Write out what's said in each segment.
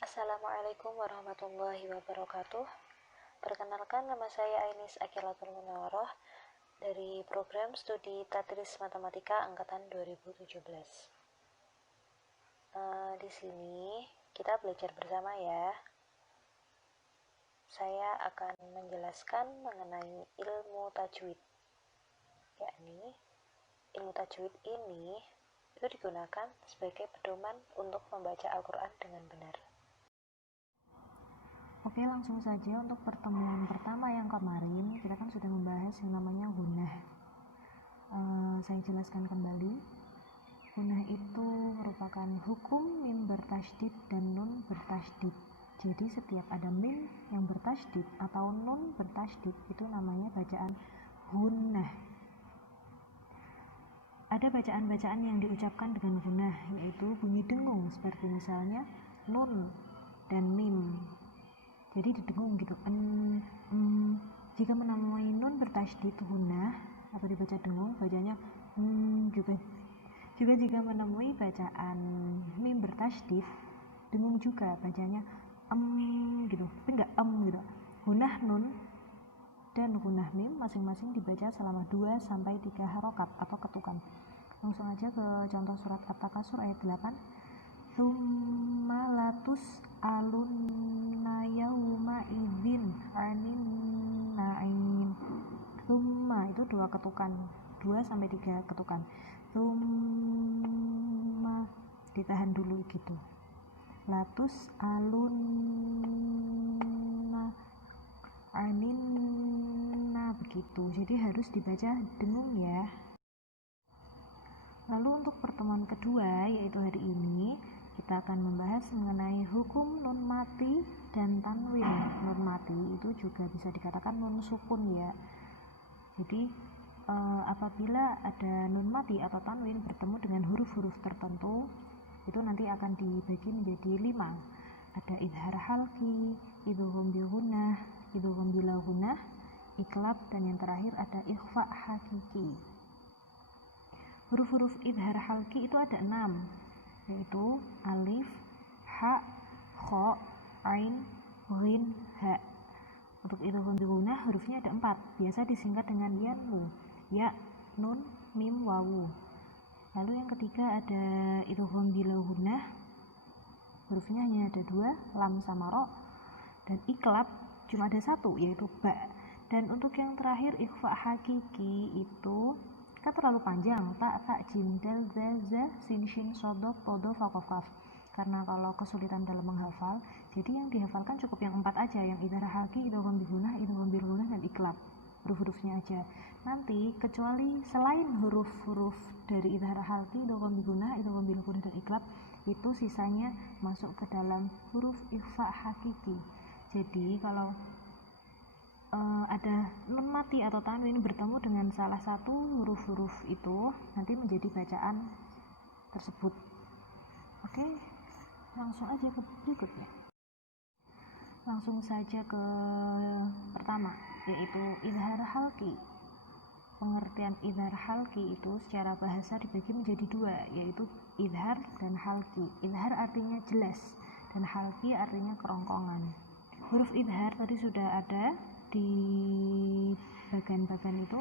Assalamualaikum warahmatullahi wabarakatuh. Perkenalkan, nama saya Ainis Akilatul Munawwaroh dari program studi Tadris Matematika angkatan 2017. Di sini kita belajar bersama ya. Saya akan menjelaskan mengenai ilmu tajwid. Yakni ilmu tajwid ini itu digunakan sebagai pedoman untuk membaca Al-Quran dengan benar. Oke, langsung saja untuk pertemuan pertama yang kemarin kita kan sudah membahas yang namanya gunnah. Saya jelaskan kembali. Gunnah itu merupakan hukum mim bertasydid dan nun bertasydid. Jadi setiap ada mim yang bertasydid atau nun bertasydid itu namanya bacaan gunnah. Ada bacaan-bacaan yang diucapkan dengan gunnah, yaitu bunyi dengung seperti misalnya nun dan mim. Jadi didengung gitu. Jika menemui nun bertasydid gunnah atau dibaca dengung, bacanya juga jika menemui bacaan mim bertasydid dengung juga, bacanya gitu, tapi enggak gitu. Gunnah nun dan gunnah mim masing-masing dibaca selama 2-3 harokat atau ketukan. Langsung aja ke contoh surat At-Takasur ayat 8. Tsumma latus'alunna yauma idzin 'anil na'im. Tsumma itu 2 ketukan, 2-3 ketukan. Tsumma ditahan dulu gitu. Latus'alunna 'anil na begitu. Jadi harus dibaca dengung ya. Lalu untuk pertemuan kedua yaitu hari ini kita akan membahas mengenai hukum nun mati dan tanwin. Nun mati itu juga bisa dikatakan nun sukun ya. Jadi apabila ada nun mati atau tanwin bertemu dengan huruf-huruf tertentu, itu nanti akan dibagi menjadi 5. Ada idhar halqi, idgham bi gunnah, idgham bila gunnah, iklab, dan yang terakhir ada ikhfa hakiki. Huruf-huruf idhar halqi itu ada 6, yaitu alif, ha, kha, ain, ghin, ha. Untuk idgham bi gunnah hurufnya ada 4, biasa disingkat dengan yanmu, ya, nun, mim, wawu. Lalu yang ketiga ada idgham bila gunnah, hurufnya hanya ada 2, lam sama ro. Dan iklab cuma ada 1, yaitu ba. Dan untuk yang terakhir ikhfa hakiki itu kan terlalu panjang, ta, jim, dal, za, sin, shin, sodok, todo, fa, qaf. Karena kalau kesulitan dalam menghafal, jadi yang dihafalkan cukup yang 4 aja, yang idhar halqi, idgham bi gunnah, idgham bil gunnah, dan iklab. Huruf-hurufnya aja. Nanti kecuali selain huruf-huruf dari idhar halqi, idgham bi gunnah, idgham bil gunnah, dan iklab, itu sisanya masuk ke dalam huruf ikhfa hakiki. Jadi kalau ada nun mati atau tanwin bertemu dengan salah satu huruf-huruf itu, nanti menjadi bacaan tersebut. Oke, langsung aja ke berikutnya. Langsung saja ke pertama, yaitu idhar halqi. Pengertian idhar halqi itu secara bahasa dibagi menjadi 2, yaitu idhar dan halqi. Idhar artinya jelas dan halqi artinya kerongkongan. Huruf idhar tadi sudah ada di bagian-bagian itu,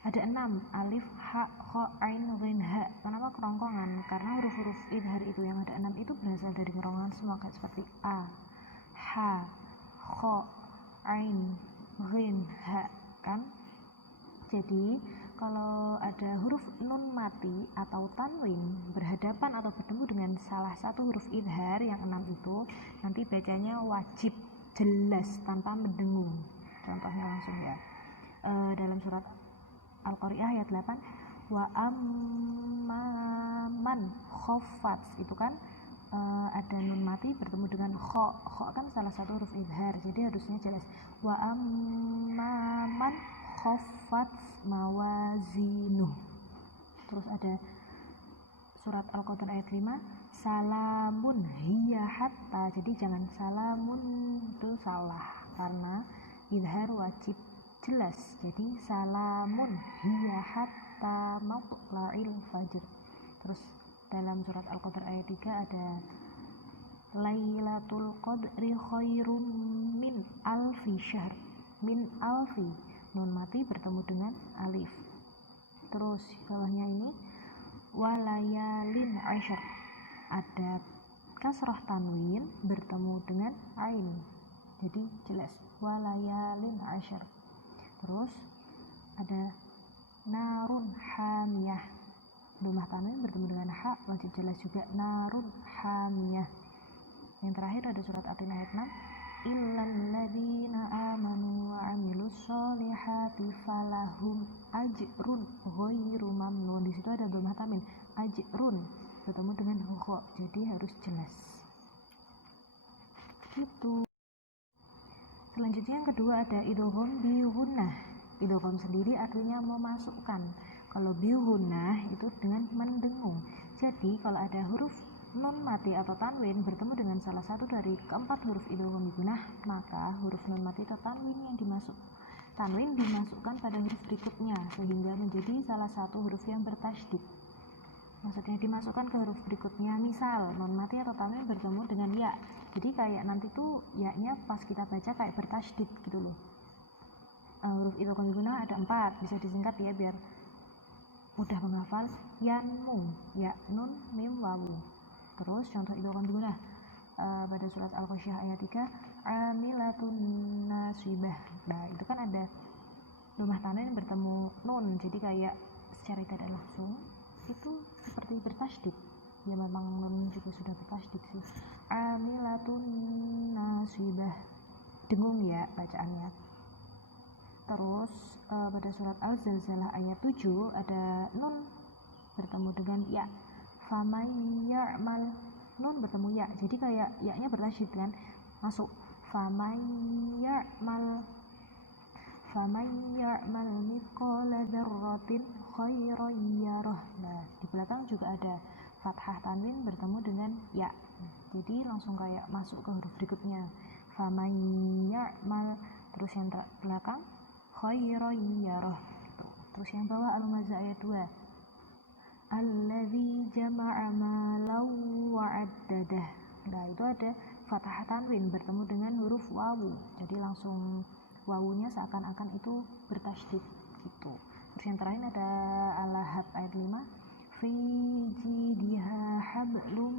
ada 6, alif, ha, kha, ain, ghin, ha. Kenapa kerongkongan? Karena huruf-huruf idhar itu yang ada 6 itu berasal dari kerongkongan semua, kayak seperti a, ha, kha, ain, ghin, ha kan. Jadi kalau ada huruf nun mati atau tanwin berhadapan atau bertemu dengan salah satu huruf idhar yang 6 itu, nanti bacanya wajib jelas tanpa mendengung. Contohnya langsung ya, dalam surat Al-Qari'ah ayat 8, wa amman khaffat itu kan ada nun mati bertemu dengan kha. Kha kan salah satu huruf idhar, jadi harusnya jelas wa amman khaffat mawazinuh. Terus ada surat Al-Qadr ayat 5, salamun hiya hatta. Jadi jangan salamun, itu salah karena idhar wajib jelas. Jadi salamun hiya hatta matla'il fajr. Terus dalam surat Al-Qadr ayat 3 ada Lailatul Qadri khairum min alfi syahr. Min alfi, nun mati bertemu dengan alif. Terus bawahnya ini walayalin asyar, ada kasrah tanwin bertemu dengan ain, jadi jelas walayalin asyar. Terus ada narun hamiyah, domah tanwin bertemu dengan ha, wajib jelas juga narun hamiyah. Yang terakhir ada surat Atin ayat 6, illal ladzina amanu wa amilus solihati falahum ajrun ghairu mamnun. Di situ ada domah tanwin ajrun bertemu dengan kha, jadi harus jelas. Itu. Selanjutnya yang kedua ada idgham bi gunnah. Idgham sendiri artinya memasukkan. Kalau bi gunnah itu dengan mendengung. Jadi kalau ada huruf nun mati atau tanwin bertemu dengan salah satu dari keempat huruf idgham bi gunnah, maka huruf nun mati atau tanwin dimasukkan pada huruf berikutnya sehingga menjadi salah satu huruf yang bertasydid. Maksudnya dimasukkan ke huruf berikutnya. Misal nun mati atau tanwin bertemu dengan ya, jadi kayak nanti tuh ya-nya pas kita baca kayak bertasydid gitu loh. Huruf idgham bi gunnah ada 4, bisa disingkat ya biar mudah menghafal. Yanmu, ya, nun, mim, wawu. Terus contoh idgham bi gunnah pada surat Al-Ghasyiyah ayat 3, amilatun nasibah. Nah itu kan ada domah tanwin bertemu nun, jadi kayak secara tidak langsung itu seperti bertasydid. Ya memang nun juga sudah bertasydid sih. Amilatun nasibah, dengung ya bacaannya. Terus pada surat Al-Zalzalah ayat 7 ada nun bertemu dengan ya, famay ya'mal, nun bertemu ya, jadi kayak ya-nya bertasydid kan, masuk famay ya'mal mithqala dzarratin khairan yarah. Nah di belakang juga ada fathah tanwin bertemu dengan ya, jadi langsung kayak masuk ke huruf berikutnya, famay ya'mal, terus yang belakang khairan yarah gitu. Terus yang bawah Al-Humazah ayat 2, alladzi jama'a malan wa 'addadah. Nah itu ada fathah tanwin bertemu dengan huruf wawu, jadi langsung wawunya seakan-akan itu bertasydid gitu. Terus yang terakhir ada Al-Lahab ayat 5, fi jidha hablum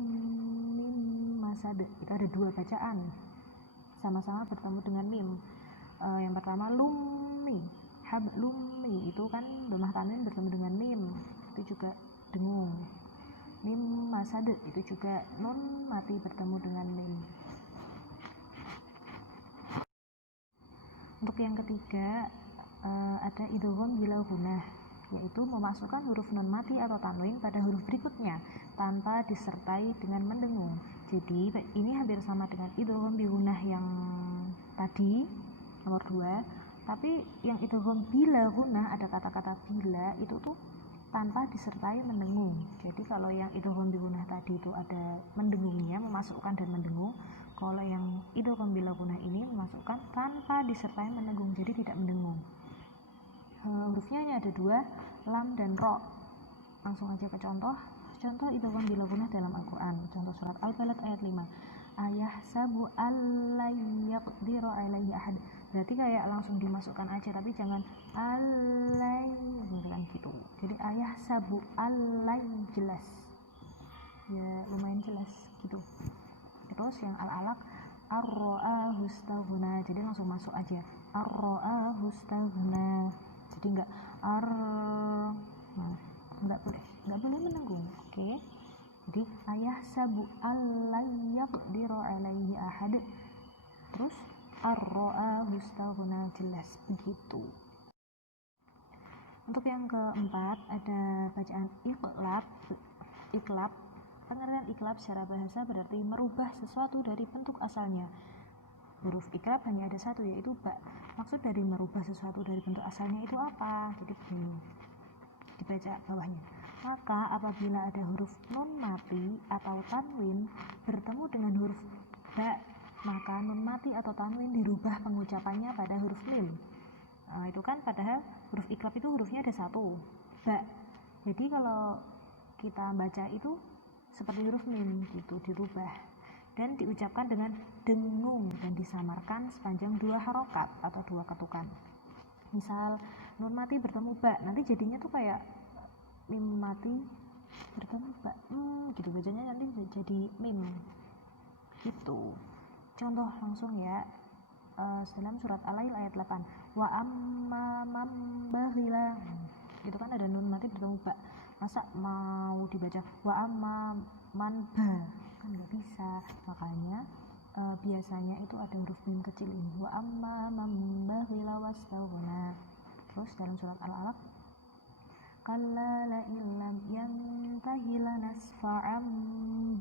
mim masad. Itu ada 2 bacaan sama-sama bertemu dengan mim. Yang pertama lummi, hablummi, itu kan domah tanwin bertemu dengan mim, itu juga dengung. Mim masad itu juga nun mati bertemu dengan mim. Untuk yang ketiga ada idgham bila gunnah, yaitu memasukkan huruf nun mati atau tanwin pada huruf berikutnya tanpa disertai dengan mendengung. Jadi ini hampir sama dengan idgham bi gunnah yang tadi nomor 2, tapi yang idgham bila gunnah ada kata-kata bila itu tuh tanpa disertai mendengung. Jadi kalau yang idgham bi gunnah tadi itu ada mendengungnya, memasukkan dan mendengung. Kalau yang idgham bila gunnah ini memasukkan tanpa disertai mendengung, jadi tidak mendengung. Hurufnya hanya ada 2, lam dan ro. Langsung aja ke contoh idgham bila gunnah dalam Al-Quran. Contoh surat Al-Balad ayat 5, ayahsabu allay yaqdiru alaihi ahad. Berarti kayak langsung dimasukkan aja, tapi jangan allay gitu. Jadi ayahsabu allay, jelas ya, lumayan jelas gitu. Terus yang Al-Alaq ar-ra'ahu istaghna, jadi langsung masuk aja ar-ra'ahu istaghna, jadi enggak enggak boleh menunggu. Oke. Jadi ayahsabu allay yaqdiru alaihi ahad, terus ar-ra'ahu istaghna, jelas begitu. Untuk yang keempat ada bacaan iqlab. Pengertian iqlab secara bahasa berarti merubah sesuatu dari bentuk asalnya. Huruf iqlab hanya ada 1, yaitu ba. Maksud dari merubah sesuatu dari bentuk asalnya itu apa? Jadi begini, dibaca bawahnya. Maka apabila ada huruf nun mati atau tanwin bertemu dengan huruf ba, maka nun mati atau tanwin dirubah pengucapannya pada huruf mim. Itu kan padahal huruf iqlab itu hurufnya ada 1, ba. Jadi kalau kita baca itu seperti huruf mim gitu, dirubah. dan diucapkan dengan dengung dan disamarkan sepanjang 2 harokat atau 2 ketukan. Misal nun mati bertemu ba, nanti jadinya tuh kayak mim mati bertemu ba, gitu bacanya nanti jadi mim gitu. Contoh langsung ya, dalam surat Al-Lail ayat 8, wa amma man baghila, itu kan ada nun mati bertemu ba, masa mau dibaca wa amma man ba, kan nggak bisa. Makanya biasanya itu ada huruf mim kecil ini, wa amma man baghila wastaghna. Terus dalam surat Al-Alaq, kalla la illam yantahi lanasfa'an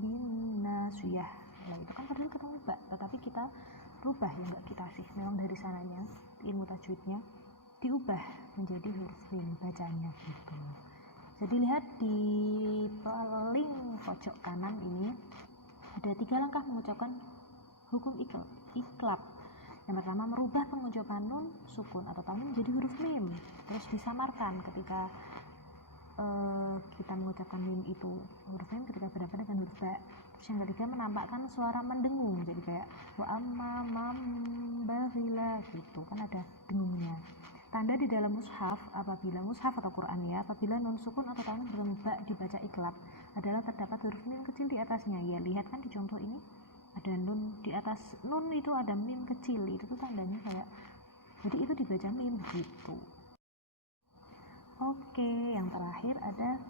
bin nasiyah. Nah, itu kan padahal ketemu ba, tetapi kita rubah ya, enggak kita sih, memang dari sananya ilmu tajwidnya diubah menjadi huruf mim bacanya gitu. Jadi lihat di paling pojok kanan ini ada 3 langkah mengucapkan hukum iklab. Yang pertama, merubah pengucapan nun sukun atau tanwin menjadi huruf mim, terus disamarkan ketika kita mengucapkan mim itu huruf mim ketika berhadapan dengan huruf ba. Terus yang ketiga, menampakkan suara mendengung, jadi kayak wa amma mam baghila gitu, kan ada dengungnya. Tanda di dalam mushaf apabila mushaf atau Quran ya, apabila nun sukun atau tanwin bertemu ba dibaca iklab adalah terdapat huruf mim kecil di atasnya. Ya lihat kan di contoh ini ada nun di atas nun itu ada mim kecil, itu tuh tandanya kayak jadi itu dibaca mim gitu. Oke, yang terakhir ada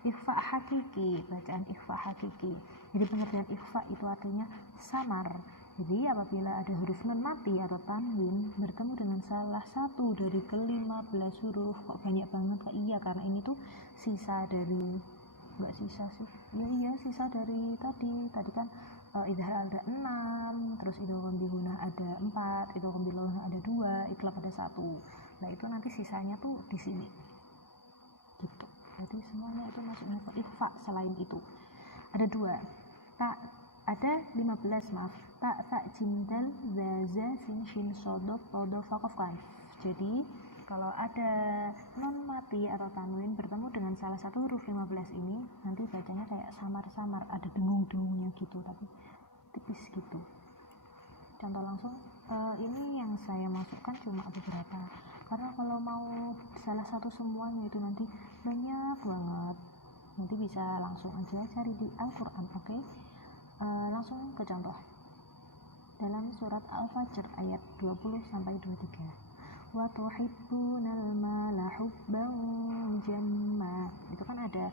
ikhfa hakiki, bacaan ikhfa hakiki. Jadi pengertian ikhfa itu artinya samar. Jadi apabila ada huruf nun mati atau tanwin bertemu dengan salah satu dari ke-15 huruf, kok banyak banget? Iya, karena ini tuh sisa dari, enggak sisa sih, iya sisa dari tadi kan idhar ada 6, terus idgham bihunah ada 4, idgham bilghunah ada 2, iklab ada 1. Nah itu nanti sisanya tuh di sini gitu. Jadi semuanya itu masuknya ke ikhfa. Selain itu ada 15 ta jim dal za za sin shin sodok todo fakof kan. Jadi kalau ada non mati atau tanwin bertemu dengan salah satu huruf 15 ini, nanti bacanya kayak samar-samar, ada dengung-dengungnya gitu, tapi tipis gitu. Contoh langsung, ini yang saya masukkan cuma beberapa, karena kalau mau salah satu semuanya itu nanti banyak banget. Nanti bisa langsung aja cari di Al-Quran, oke? Langsung ke contoh. Dalam surat Al-Fajr ayat 20-23. Wa tuhibbunal mala hubban jamma. Itu kan ada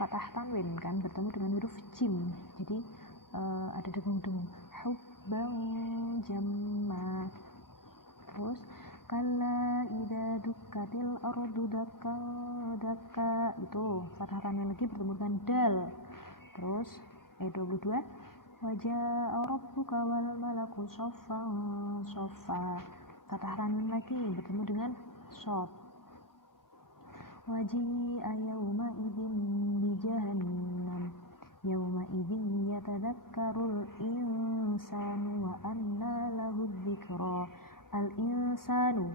fathah tanwin kan bertemu dengan huruf jim. Jadi ada dengung-dengung. Hubban jamma. Terus kalla idza dukkatil ardu dakka, itu fathah tanwin lagi bertemu dengan dal. Terus ayat 22, waja'a rabbuka wal malaku shaffan shaffa, fathah tanwin lagi bertemu dengan shaf. Waji'a yawma idzin bi jahannam yawma idzin yatadakkarul insanu wa anna lahu dzikra. Al insanu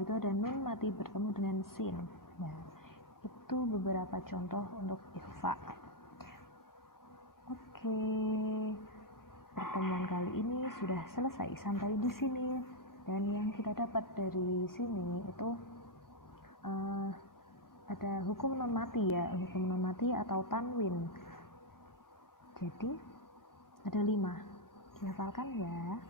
itu ada nun mati bertemu dengan sin. Nah, itu beberapa contoh untuk ikhfa. Oke, pertemuan kali ini sudah selesai sampai di sini, dan yang kita dapat dari sini itu ada hukum non mati ya, hukum non mati atau tanwin. Jadi ada 5, dihafalkan ya.